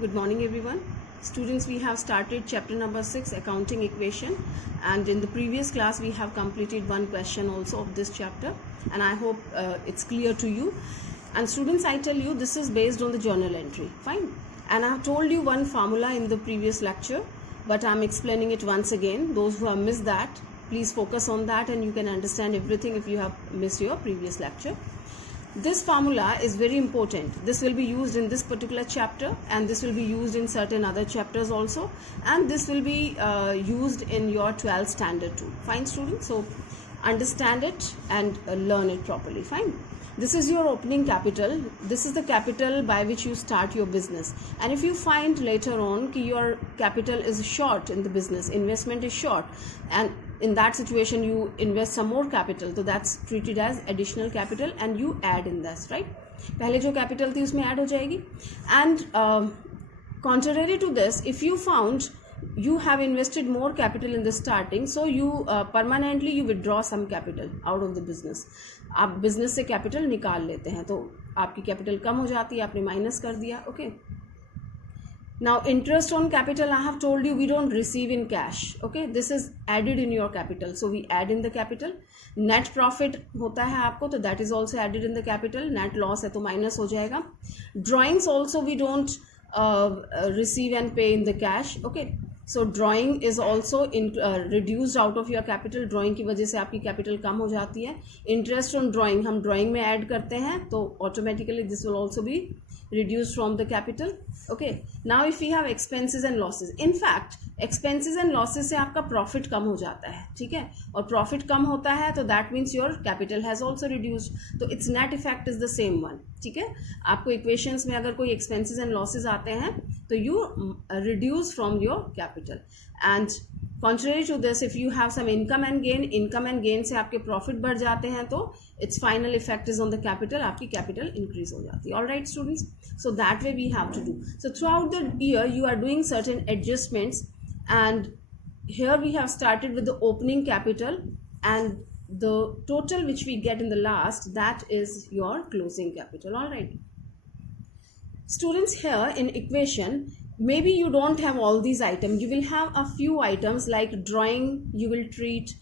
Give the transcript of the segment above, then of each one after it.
Good morning everyone. Students, we have started chapter number 6, accounting equation, and in the previous class we have completed one question also of this chapter, and I hope it's clear to you. And students, I tell you this is based on the journal entry, fine, and I have told you one formula in the previous lecture, but I'm explaining it once again. Those who have missed that, please focus on that and you can understand everything if you have missed your previous lecture. This formula is very important. This will be used in this particular chapter, and this will be used in certain other chapters also, and this will be used in your 12th standard too. Fine, students? So understand it and learn it properly. Fine. This is your opening capital. This is the capital by which you start your business, and if you find later on that your capital is short in the business, investment is short, and in that situation you invest some more capital, so that's treated as additional capital and you add in this, right? पहले जो capital थी उसमें add हो जाएगी. And contrary to this, if you found you have invested more capital in the starting, so you permanently you withdraw some capital out of the business. आप business से capital निकाल लेते हैं, तो आपकी capital कम हो जाती है, आपने minus कर दिया, okay? Now interest on capital, I have told you we don't receive in cash, okay? This is added in your capital, so we add in the capital. Net profit होता है आपको, तो that is also added in the capital. Net loss है तो minus हो जाएगा. Drawings also we don't receive and pay in the cash, okay? So drawing is also reduced out of your capital. Drawing की वजह से आपकी capital कम हो जाती है. Interest on drawing हम drawing में add करते हैं, तो automatically this will also be reduced from the capital, okay? Now if we have expenses and losses, in fact expenses and losses से आपका profit कम हो जाता है, ठीक है? और profit कम होता है तो that means your capital has also reduced, तो its net effect is the same one, ठीक है? आपको equations में अगर कोई expenses and losses आते हैं तो you reduce from your capital. And contrary to this, if you have some income and gain से आपके profit बढ़ जाते हैं तो its final effect is on the capital, आपकी capital increase हो जाती है. All right students, so that way we have to do. So throughout the year you are doing certain adjustments, and here we have started with the opening capital, and the total which we get in the last, that is your closing capital. All right students, here in equation maybe you don't have all these items. You will have a few items like drawing, you will treat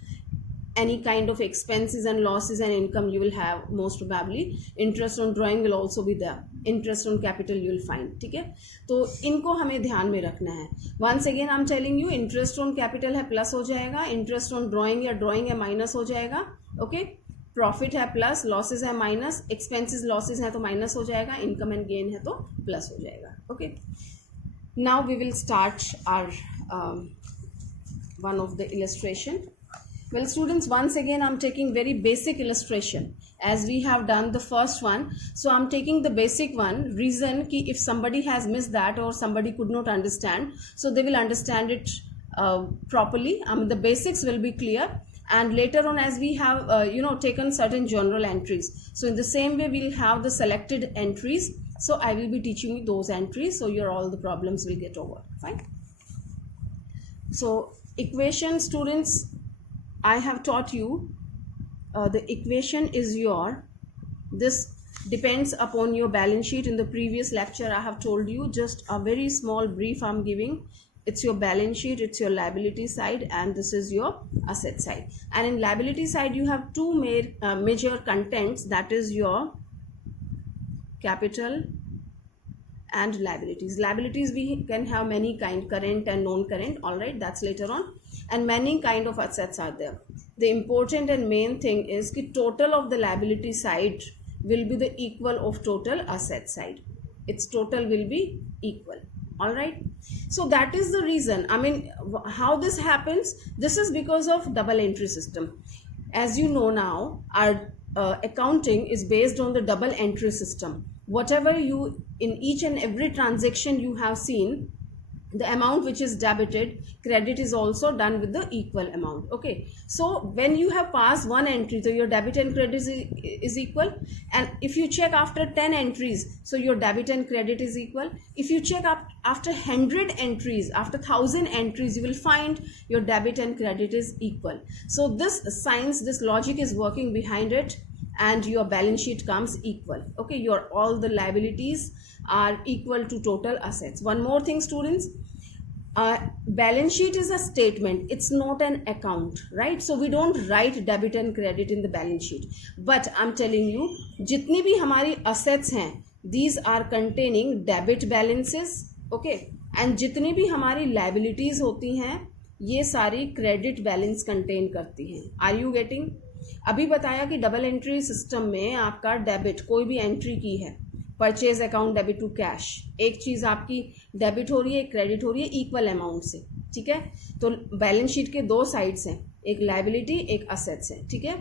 any kind of expenses and losses, and income you will have most probably. Interest on drawing will also be there. Interest on capital you will find, ठीक है? तो इनको हमें ध्यान में रखना है. Once again I'm telling you, interest on capital है plus हो जाएगा, interest on drawing या drawing है minus हो जाएगा, okay? Profit है plus, losses है minus, expenses losses है तो minus हो जाएगा, income and gain है तो plus हो जाएगा, okay? Now we will start our one of the illustration. Well students, once again I'm taking very basic illustration as we have done the first one. So I'm taking the basic one. Reason ki if somebody has missed that or somebody could not understand, so they will understand it properly. The basics will be clear, and later on as we have taken certain general entries, so in the same way we'll have the selected entries. So I will be teaching you those entries, so your all the problems will get over. Fine. So equation, students, I have taught you the equation is this depends upon your balance sheet. In the previous lecture I have told you, just a very small brief I'm giving. It's your balance sheet, it's your liability side, and this is your asset side. And in liability side you have two major contents, that is your capital and liabilities. Liabilities we can have many kind, current and non-current, all right, that's later on. And many kind of assets are there. The important and main thing is that total of the liability side will be the equal of total asset side. Its total will be equal. All right. So that is the reason. How this happens? This is because of double entry system. As you know now, our accounting is based on the double entry system. Whatever you, in each and every transaction you have seen, the amount which is debited, credit is also done with the equal amount, okay? So when you have passed one entry, so your debit and credit is equal, and if you check after 10 entries, so your debit and credit is equal. If you check after 100 entries, after 1000 entries, you will find your debit and credit is equal. So this science, this logic is working behind it, and your balance sheet comes equal. Okay, your all the liabilities are equal to total assets. One more thing, students, balance sheet is a statement, it's not an account, right? So we don't write debit and credit in the balance sheet, but I'm telling you jitni bhi hamari assets hain, these are containing debit balances, okay, and jitni bhi hamari liabilities hoti hain ये सारी credit balance contain करती हैं. Are you getting? अभी बताया कि double entry system में आपका debit कोई भी एंट्री की है, purchase account debit to cash, एक चीज़ आपकी डेबिट हो रही है, एक क्रेडिट हो रही है इक्वल अमाउंट से, ठीक है. तो बैलेंस शीट के दो साइड्स हैं, एक लाइबिलिटी एक असेट्स है, ठीक है.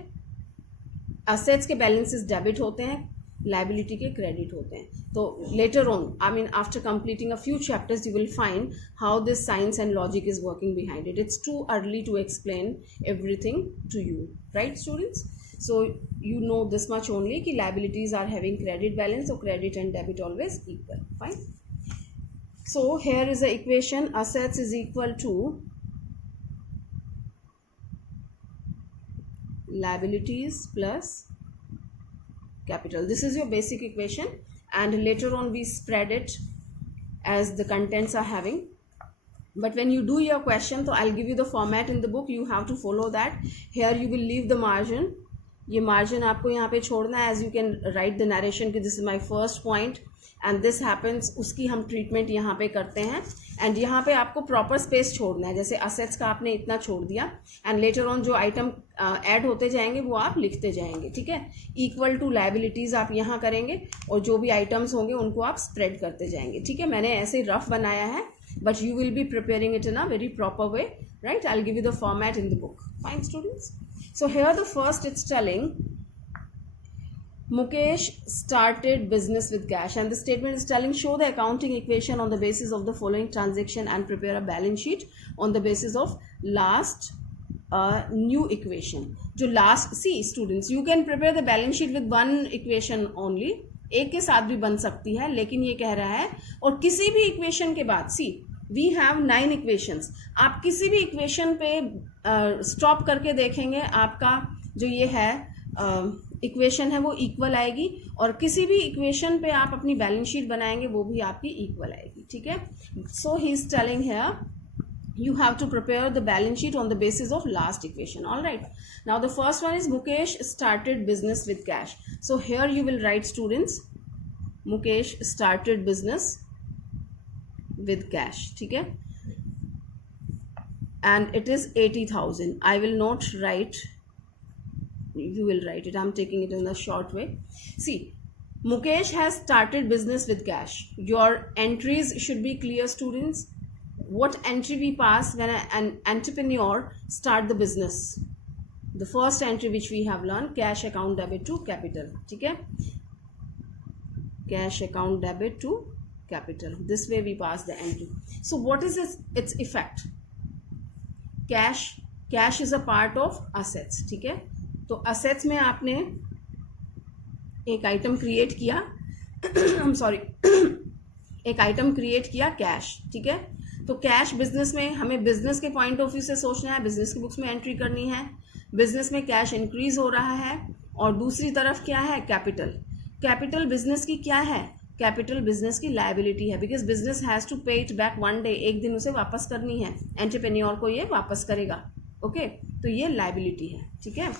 असेट्स के बैलेंसेस डेबिट होते हैं, लाइबिलिटी के क्रेडिट होते हैं. तो later on, I mean after completing a few chapters you will find how this science and logic is working behind it. It's too early to explain everything to you, right students? So you know this much only कि liabilities are having credit balance, so credit and debit always equal. Fine. So here is the equation, assets is equal to liabilities plus capital. This is your basic equation, and later on we spread it as the contents are having. But when you do your question, so I'll give you the format in the book, you have to follow that. Here you will leave the margin, ये margin आपको यहाँ पे छोड़ना है. As you can write the narration कि this is my first point and this happens, उसकी हम treatment यहाँ पे करते हैं. एंड यहाँ पे आपको प्रॉपर स्पेस छोड़ना है, जैसे असेट्स का आपने इतना छोड़ दिया, एंड लेटर ऑन जो आइटम ऐड होते जाएंगे वो आप लिखते जाएंगे, ठीक है. इक्वल टू लाइबिलिटीज़ आप यहाँ करेंगे और जो भी आइटम्स होंगे उनको आप स्प्रेड करते जाएंगे, ठीक है. मैंने ऐसे रफ बनाया है, but you will be preparing it in a very proper way, right? I'll give you the format in the book. Fine, students? So here the first it's telling Mukesh started business with cash, and the statement is telling show the accounting equation on the basis of the following transaction and prepare a balance sheet on the basis of last new equation. जो last, see students, you can prepare the balance sheet with one equation only, एक के साथ भी बन सकती है, लेकिन ये कह रहा है और किसी भी इक्वेशन के बाद, सी वी हैव 9 इक्वेशंस, आप किसी भी इक्वेशन पे स्टॉप करके देखेंगे, आपका जो ये है इक्वेशन है वो इक्वल आएगी, और किसी भी इक्वेशन पे आप अपनी बैलेंस शीट बनाएंगे वो भी आपकी इक्वल आएगी, ठीक है. So he is telling here you have to prepare the balance sheet on the basis of last equation. All right, now the first one is Mukesh started business with cash. So here you will write, students, Mukesh started business with cash, ठीक है, and it is 80,000. I will not write, you will write it, I'm taking it in a short way. See, Mukesh has started business with cash. Your entries should be clear, students. What entry we pass when an entrepreneur start the business? The first entry which we have learned, cash account debit to capital, ठीक है, cash account debit to capital. This way we pass the entry. So what is its effect? Cash is a part of assets, ठीक है. तो assets में आपने एक item create किया I'm sorry एक आइटम क्रिएट किया कैश, ठीक है. तो कैश बिजनेस में हमें बिजनेस के पॉइंट ऑफ व्यू से सोचना है, बिजनेस की बुक्स में एंट्री करनी है. बिजनेस में कैश इंक्रीज हो रहा है, और दूसरी तरफ क्या है, कैपिटल बिजनेस की क्या है, कैपिटल बिजनेस की लायबिलिटी है, बिकॉज बिजनेस हैज़ टू पे इट बैक वन डे, एक दिन उसे वापस करनी है, एंटरप्रेन्योर को ये वापस करेगा, ओके. तो ये लायबिलिटी है, ठीक है.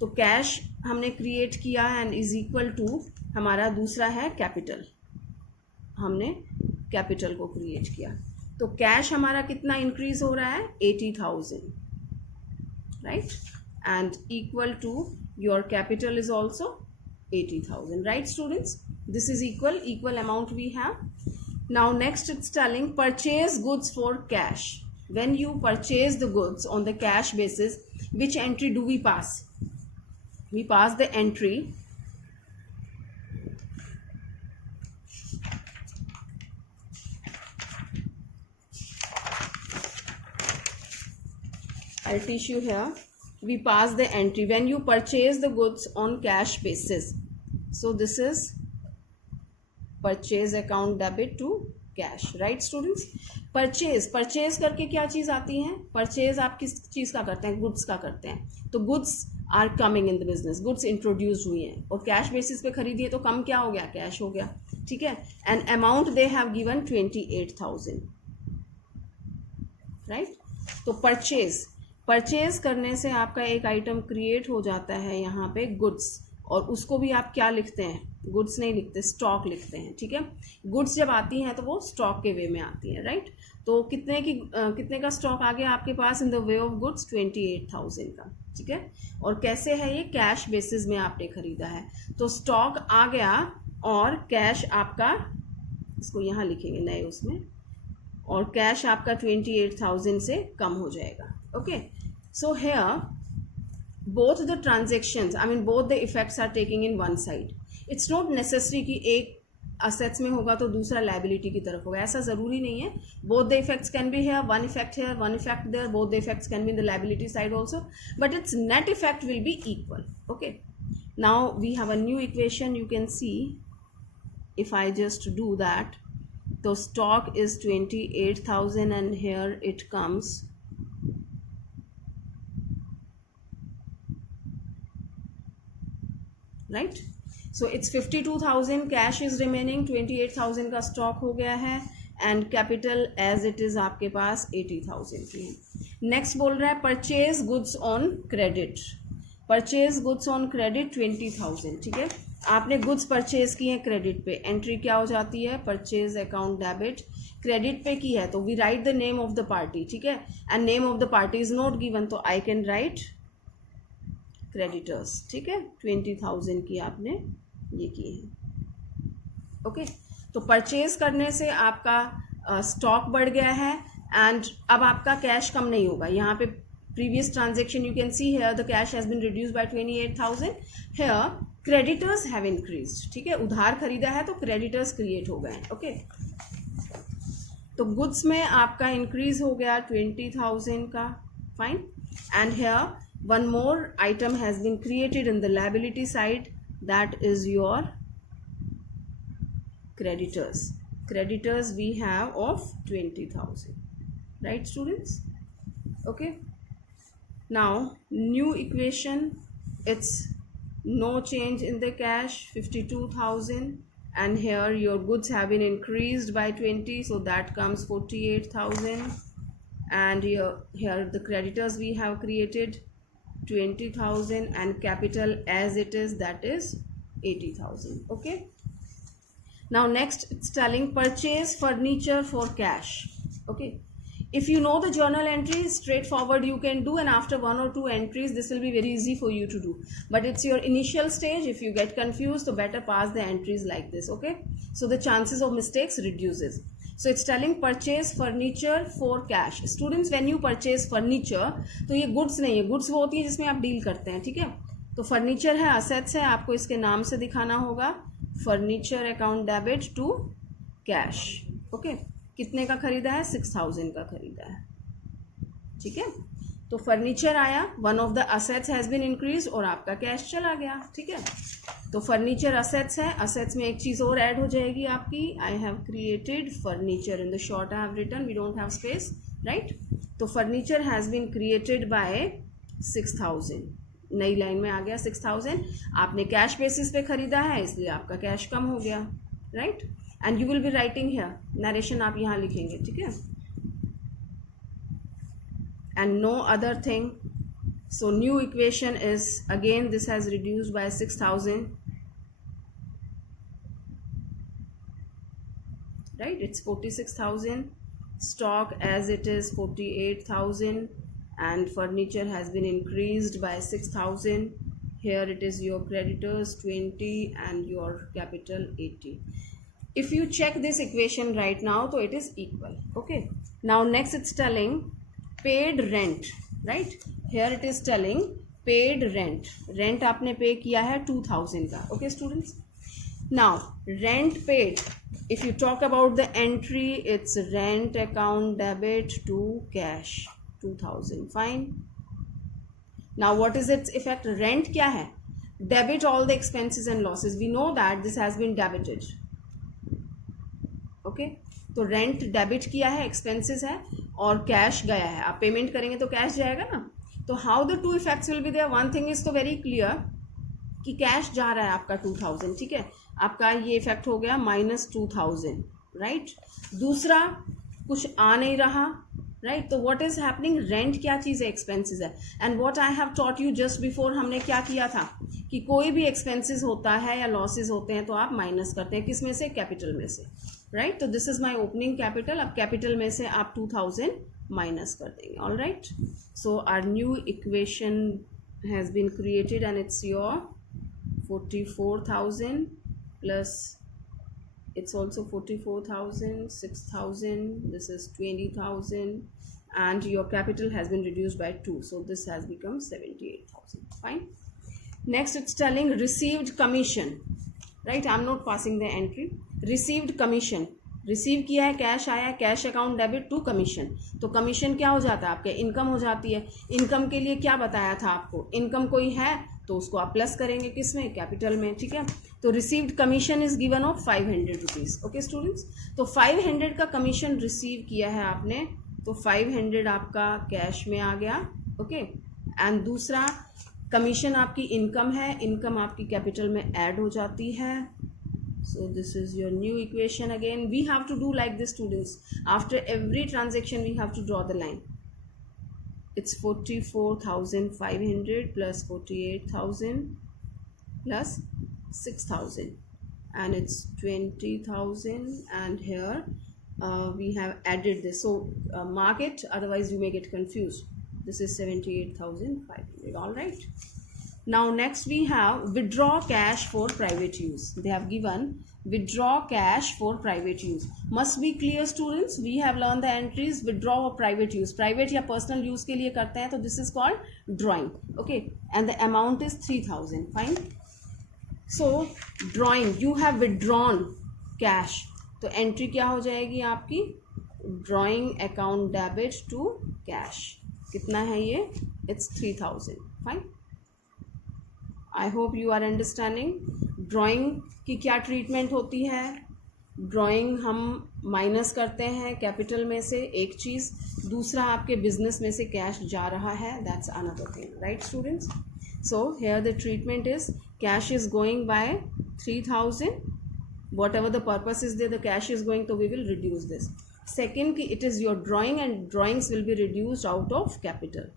तो कैश हमने क्रिएट किया एंड इज इक्वल टू हमारा दूसरा है कैपिटल, हमने कैपिटल को क्रिएट किया. तो कैश हमारा कितना इंक्रीज हो रहा है, 80,000, right, and equal to your capital is also 80,000, right students. This is equal amount we have. Now next it's telling purchase goods for cash. When you purchase the goods on the cash basis, which entry do we pass? We pass the entry I'll teach you here. We pass the entry when you purchase the goods on cash basis. So this is purchase account debit to cash, right students? Purchase करके क्या चीज़ आती है, purchase आप किस चीज़ का करते हैं, goods का करते हैं. तो goods are coming in the business, goods introduce हुई हैं और कैश बेसिस पे खरीदी है तो कम क्या हो गया, कैश हो गया, ठीक है। And amount they have given 28,000, right. तो परचेज करने से आपका एक आइटम क्रिएट हो जाता है यहाँ पे गुड्स, और उसको भी आप क्या लिखते हैं, गुड्स नहीं लिखते, स्टॉक लिखते हैं, ठीक है। गुड्स जब आती हैं तो वो स्टॉक के वे में आती हैं, राइट। तो कितने का स्टॉक आ गया आपके पास in the way of goods, 28,000 का, ठीक है। और कैसे है ये, कैश बेसिस में आपने खरीदा है, तो स्टॉक आ गया और कैश आपका, इसको यहाँ लिखेंगे नए उसमें, और कैश आपका 28,000 से कम हो जाएगा, okay. So here both the transactions, I mean both the effects are taking in one side. It's not necessary कि एक assets में होगा तो दूसरा liability की तरफ होगा, ऐसा ज़रूरी नहीं है. Both the effects can be here, one effect here, one effect there. Both the effects can be in the liability side also, but its net effect will be equal. Okay. Now we have a new equation. You can see if I just do that, the stock is 28,000 and here it comes right. So it's 52,000, cash is remaining, 28,000 का stock हो गया है and capital as it is आपके पास 80,000 की है. Next बोल रहा है purchase goods on credit. Purchase goods on credit 20,000. ठीक है, आपने गुड्स परचेज की है क्रेडिट पे, एंट्री क्या हो जाती है, परचेज अकाउंट डेबिट. क्रेडिट पे की है तो we write the name of the party. ठीक है, and name of the party is not given, तो आई कैन राइट क्रेडिटर्स. ठीक है, 20,000 की आपने ये की है. ओके, तो परचेज करने से आपका स्टॉक बढ़ गया है एंड अब आपका कैश कम नहीं होगा. यहाँ पे previous transaction you can see here the cash has been reduce by 28,000. Here creditors have increased. ठीक है, उधार खरीदा है तो क्रेडिटर्स क्रिएट हो गए. ओके, तो गुड्स में आपका इंक्रीज हो गया 20,000 का. Fine. And here one more item has been created in the liability side, that is your creditors. Creditors we have of 20,000, right students? Okay, now new equation, it's no change in the cash, 52,000, and here your goods have been increased by 20, so that comes 48,000, and here the creditors we have created 20,000 and capital as it is, that is 80,000. Okay, now next it's telling purchase furniture for cash. Okay, if you know the journal entries straightforward you can do, and after one or two entries this will be very easy for you to do, but it's your initial stage. If you get confused so better pass the entries like this. Okay, so the chances of mistakes reduces. So it's telling purchase furniture for cash. Students, when you purchase furniture, तो ये goods नहीं है, goods वो होती है जिसमें आप deal करते हैं. ठीक है, तो फर्नीचर है, असेट्स है, आपको इसके नाम से दिखाना होगा. Furniture account debit to cash. Okay, कितने का खरीदा है, 6,000 का खरीदा है. ठीक है, तो फर्नीचर आया, one of the assets has been increase और आपका कैश चला गया. ठीक है, तो फर्नीचर असेट्स है, असेट्स में एक चीज़ और ऐड हो जाएगी आपकी. I have created furniture, in the short I have written, we don't have space, right. तो furniture has been created by 6,000, नई लाइन में आ गया 6,000. आपने कैश बेसिस पे खरीदा है इसलिए आपका कैश कम हो गया, right. And you will be writing here, narration आप यहाँ लिखेंगे. ठीक है, and no other thing. So new equation is again this has reduced by 6,000, right. It's 46,000. Stock as it is 48,000 and furniture has been increased by 6,000. Here it is your creditors 20 and your capital 80. If you check this equation right now, so it is equal. Okay, now next it's telling paid rent, right. Here it is telling paid rent. Rent आपने पे किया है 2,000 का. Okay students, now rent paid, if you talk about the entry, it's rent account debit to cash 2,000. fine. Now what is its effect? Rent क्या है, debit all the expenses and losses. We know that this has been debited. Okay, तो rent debit किया है, expenses है और cash गया है. आप पेमेंट करेंगे तो कैश जाएगा ना, तो how the two effects will be there, one thing is तो वेरी क्लियर कि कैश जा रहा है आपका 2000, ठीक है, आपका ये इफेक्ट हो गया -2000, राइट। दूसरा कुछ आ नहीं रहा, राइट, तो व्हाट इज हैपनिंग, रेंट क्या चीज़ है, एक्सपेंसेस है। And what I have taught you just before, हमने क्या किया था कि कोई भी एक्सपेंसेस होता है या लॉसेज होते हैं तो आप माइनस करते हैं, किस में से, कैपिटल में से, राइट। तो this is my opening capital, अब कैपिटल में से आप 2000 माइनस कर देंगे, all right. So our new equation has been created and it's your 44,000 plus it's also 44,000, 6,000, this is 20,000 and your capital has been reduced by 2, so this has become 78,000. Fine. Next it's telling received commission, right, I'm not passing the entry, received commission, receive किया है, cash आया है, cash account debit to commission, तो commission क्या हो जाता है आपके, इनकम हो जाती है। इनकम के लिए क्या बताया था आपको, इनकम कोई है तो उसको आप प्लस करेंगे किस में, कैपिटल में, ठीक है। तो received commission is given of 500 rupees, okay students. तो 500 का कमीशन रिसीव किया है आपने, तो 500 आपका कैश में आ गया, ओके। एंड दूसरा कमीशन आपकी इनकम है, इनकम आपकी कैपिटल में ऐड हो जाती है। So this is your new equation again. We have to do like this, students. After every transaction, we have to draw the line. It's 44,500 plus 48,000 plus 6,000, and it's 20,000. And here we have added this. So mark it, otherwise you may get confused. This is 78,500. All right. Now next we have withdraw cash for private use. They have given withdraw cash for private use. Must be clear students. We have learned the entries withdraw or private use. Private या personal use के लिए करते हैं तो this is called drawing. Okay. And the amount is 3,000. Fine. So drawing, you have withdrawn cash. तो entry क्या हो जाएगी आपकी, drawing account debit to cash. कितना है ये, it's 3,000. Fine. I hope you are understanding. Drawing की क्या ट्रीटमेंट होती है, ड्राइंग हम माइनस करते हैं कैपिटल में से एक चीज़, दूसरा आपके बिजनेस में से कैश जा रहा है, that's another thing, right students. So here the treatment is cash is going by 3,000, whatever the purpose is there, the cash is going, तो we will reduce this. Second की it is your drawing and drawings will be reduced out of capital,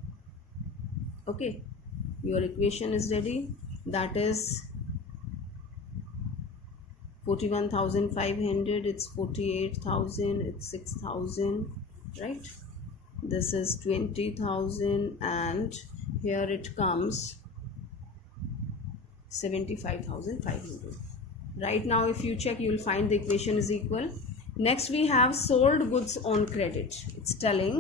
okay. Your equation is ready, that is 41,500, it's 48,000, it's 6,000, right, this is 20,000 and here it comes 75,500. Right now if you check you will find the equation is equal. Next we have sold goods on credit. It's telling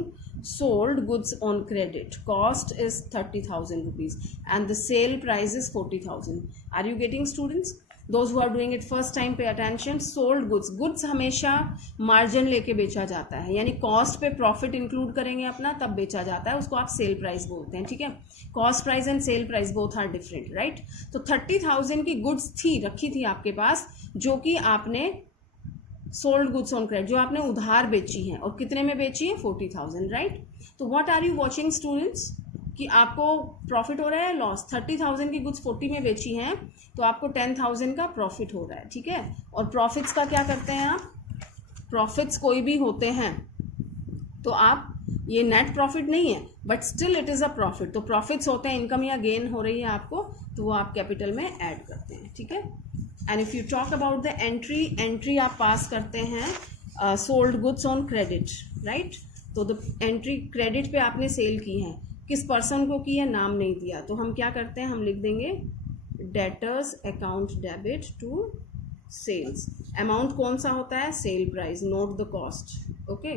sold goods on credit, cost is 30,000 rupees and the sale price is 40,000. Are you getting students? Those who are doing it first time pay attention. Sold goods, goods हमेशा margin लेके बेचा जाता है, यानी cost पे profit include करेंगे अपना तब बेचा जाता है, उसको आप सेल प्राइस बोलते हैं, ठीक है। Cost price and sale price both are different, right. तो 30,000 की गुड्स थी, रखी थी आपके पास, जो कि आपने सोल्ड गुड्स ऑन क्रेडिट, जो आपने उधार बेची है, और कितने में बेची है, 40,000, राइट। तो what are you watching students, कि आपको प्रॉफिट हो रहा है, लॉस, 30,000 की गुड्स 40 में बेची हैं तो आपको 10,000 का प्रॉफिट हो रहा है, ठीक है। और प्रॉफिट्स का क्या करते हैं आप, प्रॉफिट्स कोई भी होते हैं तो आप, ये नेट प्रॉफिट नहीं है but still it is a profit, तो प्रॉफिट्स होते हैं, इनकम या गेन हो रही है आपको, तो वो आप कैपिटल में ऐड करते हैं, ठीक है। And if you talk about the entry, entry आप पास करते हैं sold goods on credit, right. तो द एंट्री क्रेडिट पे आपने सेल की है, किस पर्सन को की है, नाम नहीं दिया, तो हम क्या करते हैं, हम लिख देंगे debtors account debit to sales. Amount कौन सा होता है, sale price, not the cost, okay,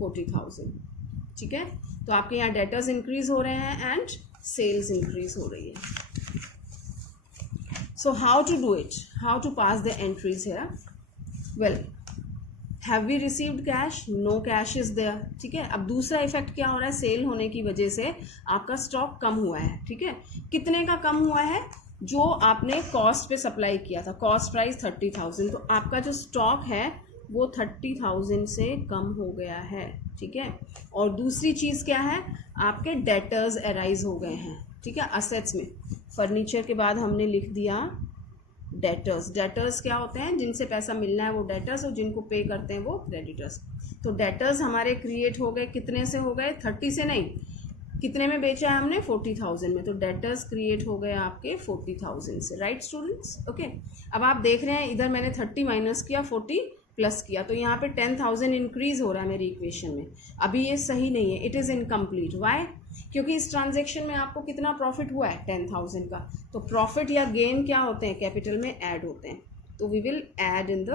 40,000, ठीक है। तो आपके यहाँ डेटर्स इंक्रीज हो रहे हैं एंड सेल्स इंक्रीज हो रही है। So how to do it, how to pass the entries here? Well, have we received cash? No cash is there, ठीक है। अब दूसरा इफेक्ट क्या हो रहा है, सेल होने की वजह से आपका स्टॉक कम हुआ है, ठीक है। कितने का कम हुआ है, जो आपने कॉस्ट पे सप्लाई किया था, कॉस्ट प्राइस 30,000, तो आपका जो स्टॉक है वो 30,000 से कम हो गया है, ठीक है। और दूसरी चीज़ क्या है, आपके डेटर्स अराइज हो गए हैं, ठीक है। असेट्स में फर्नीचर के बाद हमने लिख दिया डेटर्स। डेटर्स क्या होते हैं, जिनसे पैसा मिलना है वो डेटर्स, और जिनको पे करते हैं वो क्रेडिटर्स। तो डेटर्स हमारे क्रिएट हो गए, कितने से हो गए, 30 से नहीं, कितने में बेचा है हमने, 40,000 में। तो डेटर्स क्रिएट हो गए आपके 40,000 से, राइट स्टूडेंट्स, ओके। अब आप देख रहे हैं इधर मैंने 30 माइनस किया, 40 प्लस किया, तो यहाँ पे 10,000 इंक्रीज हो रहा है मेरी इक्वेशन में। अभी ये सही नहीं है, इट इज़ इनकम्प्लीट। वाई? क्योंकि इस ट्रांजेक्शन में आपको कितना प्रॉफिट हुआ है, 10,000 का। तो प्रॉफिट या गेन क्या होते हैं, कैपिटल में ऐड होते हैं, तो we will add in the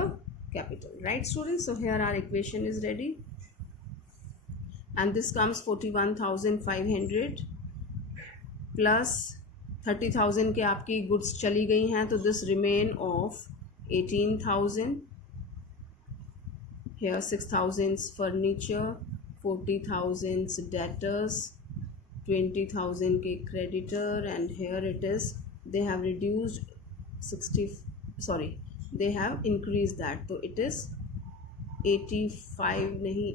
capital, right students. So here our equation is ready and this comes 41,500 plus 30,000 के आपकी गुड्स चली गई हैं, तो this remain of 18,000। here 6,000 furniture, 40,000 debtors, 20,000 के creditor, and here it is they have reduced 60, sorry they have increased that, तो it is 85 नहीं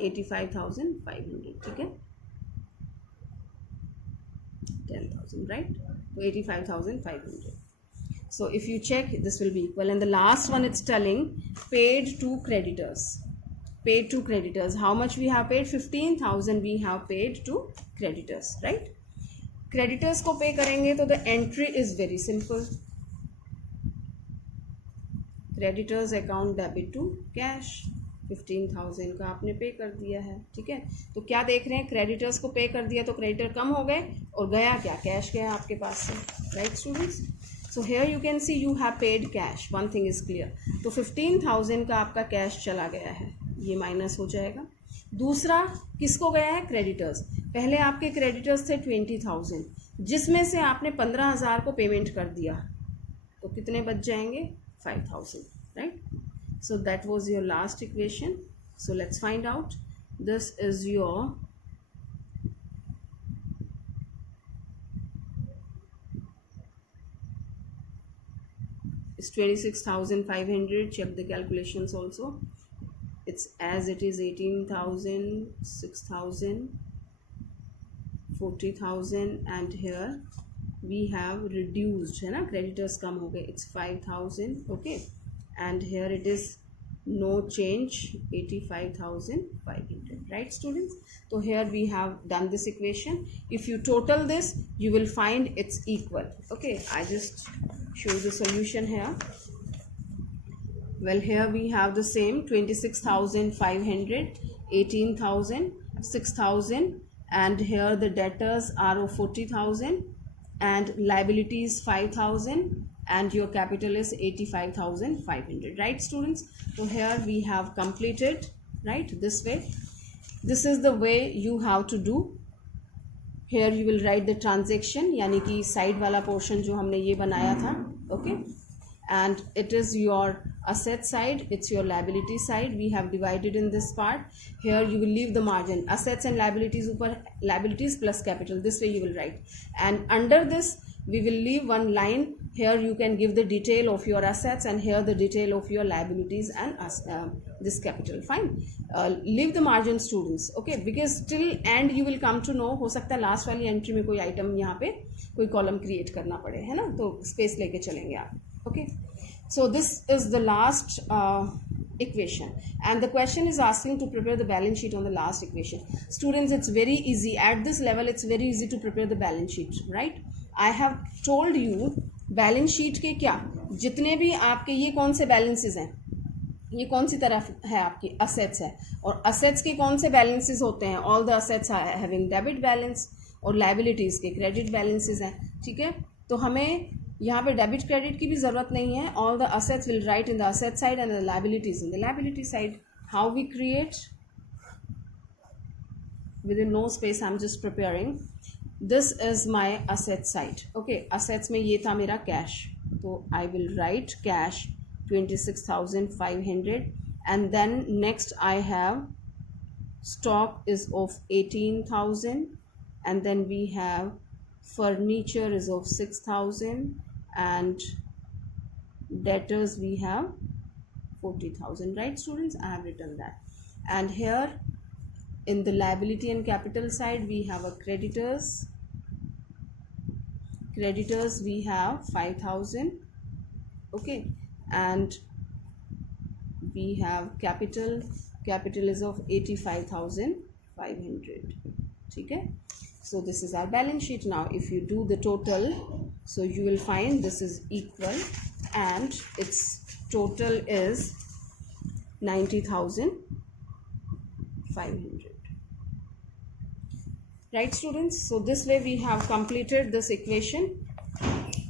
85,500, ठीक है, 10,000, right? So 85,500. So if you check, this will be equal. And the last one, it's telling paid to creditors. Paid to creditors. How much we have paid? 15,000 we have paid to creditors, right? Creditors को pay करेंगे तो the entry is very simple. Creditors account debit to cash. 15,000 का आपने पे कर दिया है, ठीक है। तो क्या देख रहे हैं, क्रेडिटर्स को पे कर दिया तो क्रेडिटर कम हो गए, और गया क्या, कैश गया आपके पास से, right students. So hair you can C you have paid cash, one thing is clear. तो 15,000 का आपका कैश चला गया है, ये माइनस हो जाएगा। दूसरा किसको गया है, क्रेडिटर्स। पहले आपके क्रेडिटर्स थे 20,000, जिसमें से आपने 15,000 को पेमेंट कर दिया, तो कितने बच जाएंगे, 5,000, right. So that was your last equation. So let's find out. This is your it's 26,500. Check the calculations also. It's as it is 18,000, 6,000, 40,000, and here we have reduced, है ना, creditors कम हो गए, it's 5,000, okay. And here it is no change, 85,500, right students. So here we have done this equation. If you total this, you will find it's equal, okay. I just show the solution here. Well, here we have the same 26,500, 18,000, 6,000, and here the debtors are of 40,000 and liabilities 5,000, and your capital is 85,500, right students. So here we have completed, right, this way. This is the way you have to do. Here you will write the transaction, यानी कि side वाला portion जो हमने ये बनाया था, okay. And it is your asset side, it's your liability side. We have divided in this part. Here you will leave the margin, assets and liabilities ऊपर, liabilities plus capital, this way you will write. And under this we will leave one line. Here you can give the detail of your assets, and here the detail of your liabilities and this capital, fine. Leave the margin students, okay, because till end you will come to know, हो सकता है last वाली entry में कोई item यहाँ पे कोई column create करना पड़े, है ना, तो स्पेस लेके चलेंगे आप, okay. So this is the last equation, and the question is asking to prepare the balance sheet on the last equation. Students, it's very easy at this level, it's very easy to prepare the balance sheet, right? I have told you balance sheet के क्या, जितने भी आपके ये कौन से balances हैं, ये कौन सी तरफ है आपकी, असेट्स है, और असेट्स के कौन से बैलेंसेस होते हैं, all the assets having debit balance, और लाइबिलिटीज़ के क्रेडिट बैलेंसेस हैं, ठीक है। तो हमें यहाँ पे डेबिट क्रेडिट की भी ज़रूरत नहीं है, all the assets will write in the asset side and the liabilities in the liability side. How we create within no space, I'm just preparing. This is my asset side. Okay, assets में ये था मेरा cash, तो I will write cash 26,500, and then next I have stock is of 18,000, and then we have furniture is of 6,000, and debtors we have 40,000. Right, students? I have written that. And here in the liability and capital side, we have a creditors. Creditors we have 5,000. Okay, and we have capital. Capital is of 85,500. Okay, so this is our balance sheet. Now if you do the total, so you will find this is equal, and its total is 90,500. Right, students? So this way we have completed this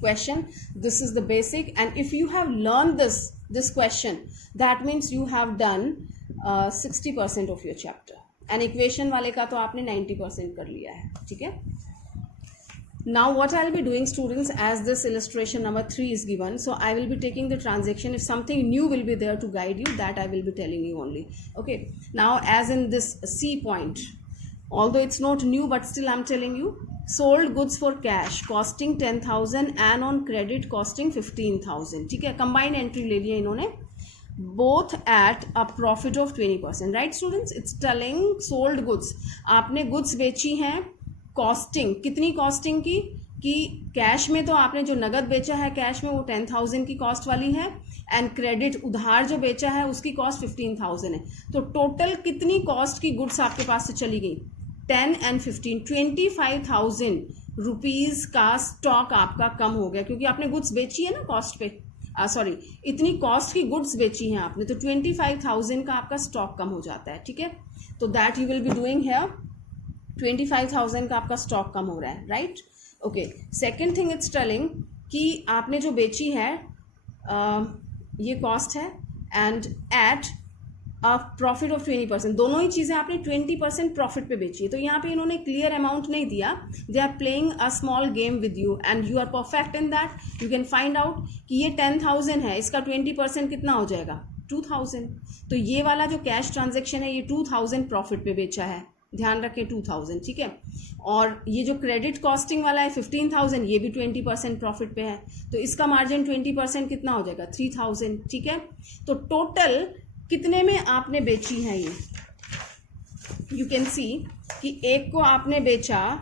question. This is the basic, and if you have learned this question, that means you have done 60% of your chapter. And equation वाले का तो आपने 90% कर लिया है. ठीक है? Now what I'll be doing, students, as this illustration number 3 is given, so I will be taking the transaction. If something new will be there to guide you, that I will be telling you only. Okay, now as in this C point, although it's not new, but still I'm telling you, sold goods for cash costing 10,000 and on credit costing 15,000. ठीक है, combined entry ले लिया इन्होंने, both at a profit of 20%. Right, students? It's telling sold goods. आपने goods बेची हैं, costing कितनी costing की कि कैश में तो आपने जो नगद बेचा है कैश में वो 10,000 की कॉस्ट वाली है, एंड क्रेडिट उधार जो बेचा है उसकी कॉस्ट 15,000 है. तो टोटल कितनी कॉस्ट की गुड्स आपके पास से चली गई? 10 and 15, 25,000 रुपीज़ का स्टॉक आपका कम हो गया, क्योंकि आपने गुड्स बेची है ना कॉस्ट पे. सॉरी, इतनी कॉस्ट की गुड्स बेची हैं आपने, तो 25,000 का आपका स्टॉक कम हो जाता है. ठीक है, तो that you will be doing here. 25,000 का आपका स्टॉक कम हो रहा है. Right, okay. Second thing it's telling कि आपने जो बेची है ये कॉस्ट है, and at a profit of 20%. दोनों ही चीज़ें आपने 20% प्रॉफिट पे बेची है. तो यहाँ पे इन्होंने क्लियर अमाउंट नहीं दिया. They are playing a small game with you and you are perfect in that. You can find out कि ये 10,000 है, इसका 20% कितना हो जाएगा? 2,000. तो ये वाला जो कैश ट्रांजेक्शन है ये 2,000 प्रॉफिट पे बेचा है. ध्यान रखें 2,000. ठीक है, और ये जो क्रेडिट कॉस्टिंग वाला है 15,000, ये भी 20% प्रॉफिट पे है. तो इसका मार्जिन 20% कितना हो जाएगा? 3,000. ठीक है, तो टोटल कितने में आपने बेची है ये? यू कैन सी कि एक को आपने बेचा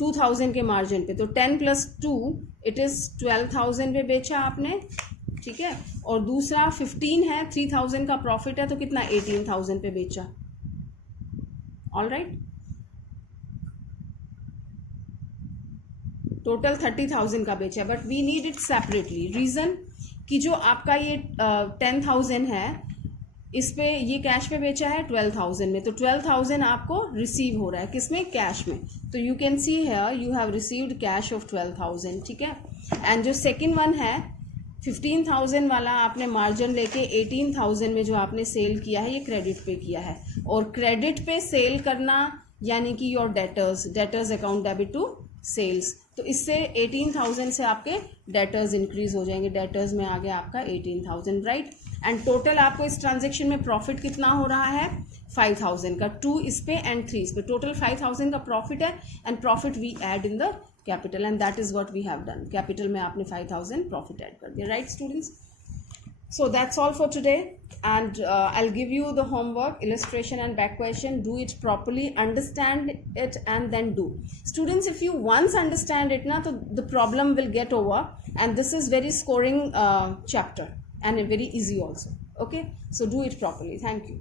2,000 के मार्जिन पे, तो 10 + 2 इट इज़ 12,000 पे बेचा आपने. ठीक है, और दूसरा 15 है, 3,000 का प्रॉफिट है, तो कितना? 18,000 पे बेचा. ऑल राइट, टोटल 30,000 का बेचा, but we need it separately. Reason कि जो आपका ये 10,000 है, इस पे ये कैश पे बेचा है 12,000 में, तो 12,000 आपको रिसीव हो रहा है किसमें? कैश में. तो you can see here you have received cash of 12,000. ठीक है, एंड जो सेकेंड वन है 15,000 वाला, आपने मार्जिन लेके 18,000 में जो आपने सेल किया है ये क्रेडिट पे किया है. और क्रेडिट पे सेल करना यानी कि your debtors account debit to sales. तो इससे 18,000 से आपके डेटर्स इंक्रीज हो जाएंगे. डेटर्स में आ गया आपका 18,000. राइट, एंड टोटल आपको इस ट्रांजेक्शन में प्रॉफिट कितना हो रहा है? 5,000 का. 2 इस पे एंड 3 इस पे, टोटल 5,000 का प्रॉफिट है, and profit we add in the capital, and that is what we have done. Capital में आपने 5,000 प्रॉफिट ऐड कर दिया. Right students, so that's all for today, and I'll give you the homework, illustration and back question. Do it properly, understand it, and then do. Students, if you once understand it na, so the problem will get over, and this is very scoring chapter and very easy also. Okay, so do it properly. Thank you.